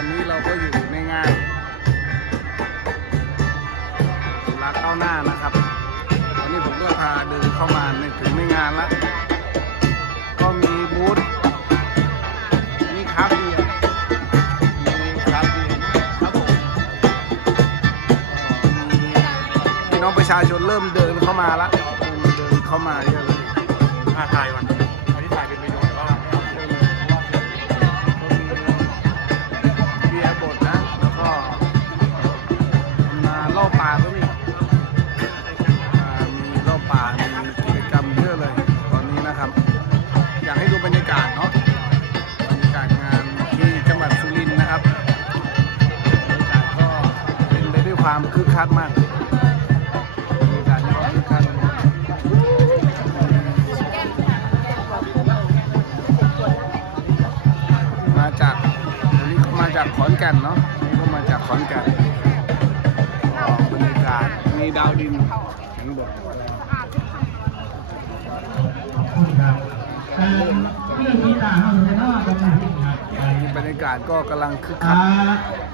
อนนี้เราก็อยู่ในงานสุราก้าวหน้านะครับตอนนี้ผมก็พาเดินเข้ามาในถึงในงานล้วก็มีบูธมีคาเบียร์มีคาเฟ่ครับผมมีพี่น้องประชาชนเริ่มเดินเข้ามาแล้วเดินเข้ามาเยอะเลยอาถ่ายก่อน ความคึกคักมากบรรยากาศนี่ก็คึกคักมากมาจากวันนี้ก็มาจากขอนแก่นเนาะวันนี้ก็มาจากขอนแก่นก็บรรยากาศมีดาวดินแข็งบดเรื่องนี้นะเราจะเล่ากันนะครับบรรยากาศก็กำลังคึกคัอ่ากอันนี้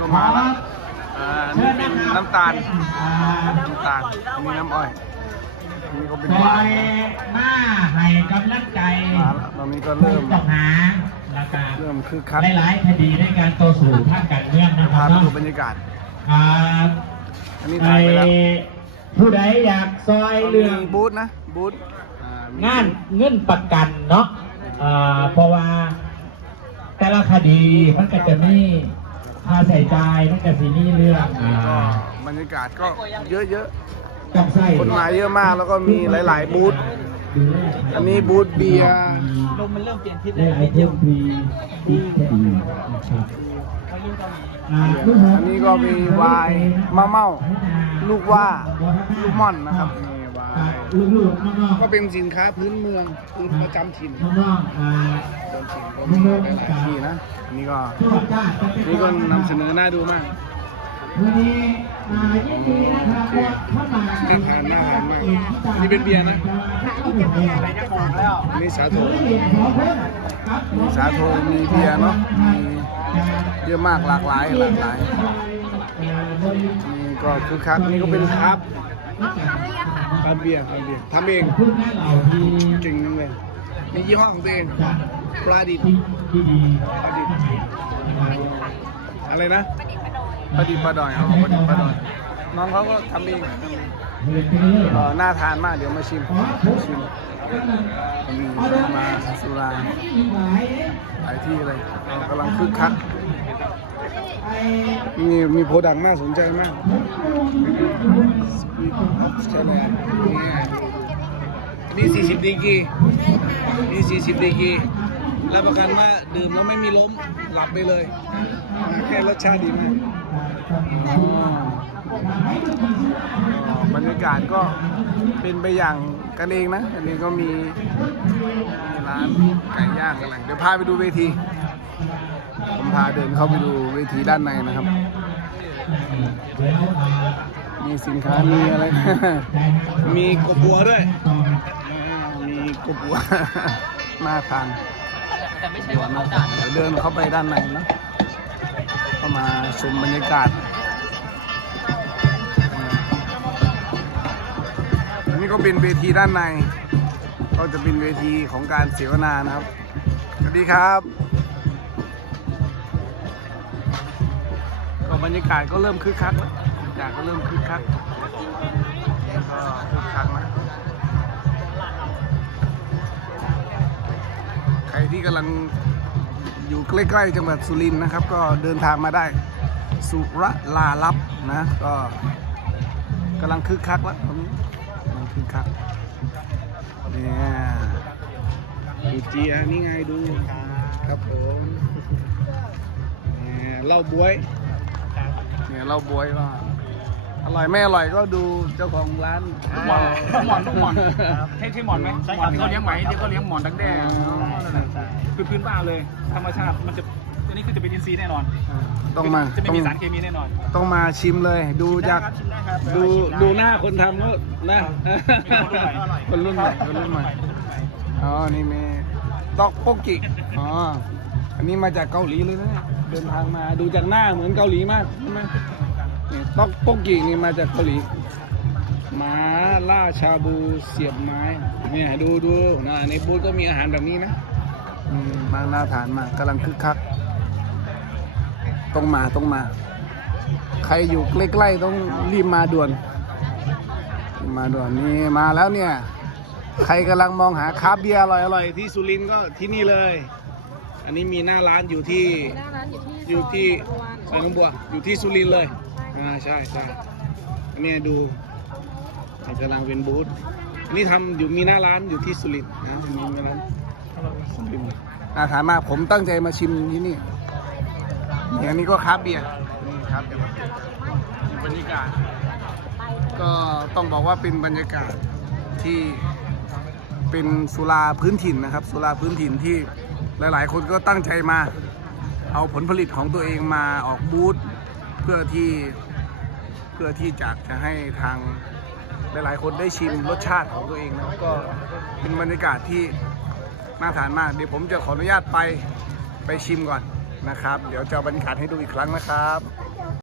ก็มาแล้วอ่าอันนี่เป็นน้ำตาลอ่าน้ำตาลอันนี้น้ำอ้อยอันนี้ก็เป็นซหอวานยหน้าให้กำลังใจมาแล้วตอนนี้ก็เริ่มต้องหาแล้วก็เริ่มคึกคักหลายๆคดีในการต่อสู้ทางการเมืองนะคพารับไปเนาะดูบรรยากาศอ่าอันนี้ในถ่ายไปแล้วผู้ใดอยากซอยเรื่องมีบูธนะ บูธอ่มีงานเงินประกันเนาะอ่าเพราะว่าแต่ละคดีมันก็จะมี ค่าใช้จ่ายมันก็สิมีเรื่องอ่าก็บรรยากาศก็เยอะกับใส่ๆคนมาเยอะมากแล้วก็มีหลาย ๆ บูธอันนี้บูธเบียร์ ลมมันเริ่มเปลี่ยนทิศได้ไอเทมฟรีดีคดีนะครับอ่าลูกหอันนี้ก็มีวายมะเม่า ลูกว่า ลูกม่อนนะครับนี่วาอ่าย ลูกๆน้องๆก็เป็นสินค้าพื้นเมืองพื้นประจำถิ่นน้องๆอ่าโดนถิ่นก็มีหลายๆที่นะอันนี่ก็สวัสดีครับนี่ก็นำเสนอน่าดูมากวันนี้อ่ายินดีนะครับว่าเข้ามาน่าทานน่าทานมากนี่เป็นเบียร์นะอันนี่สาโทมีสาโทมีเบียร์เนาะมีเยอะมากหลากหลายหลากหลายนี่ก็คือคักนี่ก็เป็นครับ ครับเบียร์ครับเบียร์ทำเองพูดแม่เหล่าดีจริงนั่นเลยมียี่ห้อของตัวเองปลาดิบที่ดีปลาดิบอะไรนะปลาดิบปลาดอยอ๋อปลาดิบปลาดอยน้องเขาก็ทำเองอน่าทานมากเดี๋ยวมาชิมชิมมีมาสุราอีกหลายที่เลยเรากำลังคึกคัก มีมีโปรดักต์น่าสนใจมาก Speed of Thailand นี่นี่40ดีกรีนี่40ดีกรีรับประกันว่าดื่มแล้วไม่มีล้มหลับไปเลยแค่รสชาติดีมากอ๋อบรรยากาศก็เป็นไปอย่างกันเองนะ อันนี้ก็มีมีร้านไก่ย่างกันหลังเดี๋ยวพาไปดูเวที ผมพาเดินเข้าไปดูเวทีด้านในนะครับ มีสินค้ามีอะไร มีกบบัวด้วย มีกบบัวน่าทานแต่ไม่ใช่ว่าเราเดี๋ยวเดินเข้าไปด้านในนะเข้ามาชมบรรยากาศนนี้ก็เป็นเวทีด้านใน ก็จะเป็นเวทีของการเสวนานะครับ สวัสดีครับ บรรยากาศก็เริ่มคึกคักแล้วบรรยากาศก็เริ่มคึกคักก็คึกคักนะใครที่กำลังอยู่ใกล้ๆจังหวัดสุรินทร์นะครับ ก็เดินทางมาได้ สุรลาลับนะก็กำลังคึกคักแล้วตอนนี้กำลังคึกคักเนี่ยดูเจียนี่ไงดูครับผมเนี่ยเล้าบวย เนี่ยเราบวยก็อร่อยไม่อร่อยก็ดูเจ้าของร้านหมอนหมอนทุกหมอนใช่ใช่หมอนไหมหมอนที่เขาเลี้ยงไหมที่เขาเลี้ยงหมอนดักแด้คือพื้นบ้านเลย ธรรมชาติมันจะตัวนี้คือจะเป็นอินทรีย์แน่นอนต้องมาจะไม่ต้องมีสารเคมีแน่นอน ต้องมาชิมเลย ดูจากชิมได้ครับดูดูหน้าคนทำก็นะคนรุ่นใหม่คนรุ่นใหม่คนรุ่นใหม่อ๋อนี่มีตอกโปกิอ๋อ อันนี้มาจากเกาหลีเลยนะเดินทางมาดูจากหน้าเหมือนเกาหลีมากใช่ไหมนี่ต๊อกโปกกีนี่มาจากเกาหลีหมาล่าชาบูเสียบไม้เนี่ยดูดูนะในบูธก็มีอาหารแบบนี้นะอืมาน่าทานมากกำลังคึกคักต้องมาต้องมา ใครอยู่ใกล้ๆต้องรีบมาด่วน มาด่วนนี่มาแล้วเนี่ย ใครกำลังมองหาคาเบียร์อร่อยๆที่สุรินทร์ก็ที่นี่เลย อันนี้มีหน้าร้านอยู่ที่หน้าร้านอยู่ที่อยู่ที่ซสายน้องบัว อยู่ที่สุรินทร์เลย อ่าใช่ใช่อันนี้ดูกำลังเป็นบูธอันนี้ทำอยู่มีหน้าร้านอยู่ที่สุรินทร์นะมีหน้าร้านสุรินทร์อาถามมากผมตั้งใจมาชิมที่นี่อย่างนี้ก็คราฟต์เบียร์นี่ครับบรรยากาศ ก็ต้องบอกว่าเป็นบรรยากาศที่เป็นสุราพื้นถิ่นนะครับ สุราพื้นถิ่นที่ หลาย ๆ คนก็ตั้งใจมา เอาผลผลิตของตัวเองมาออกบูธเพื่อที่เพื่อที่จะจะให้ทางหลาย ๆ คนได้ชิมรสชาติของตัวเองนะครับก็เป็นบรรยากาศที่น่าทานมาก เดี๋ยวผมจะขออนุญาตไปไปชิมก่อนนะครับ เดี๋ยวจะบรรยากาศให้ดูอีกครั้งนะครับ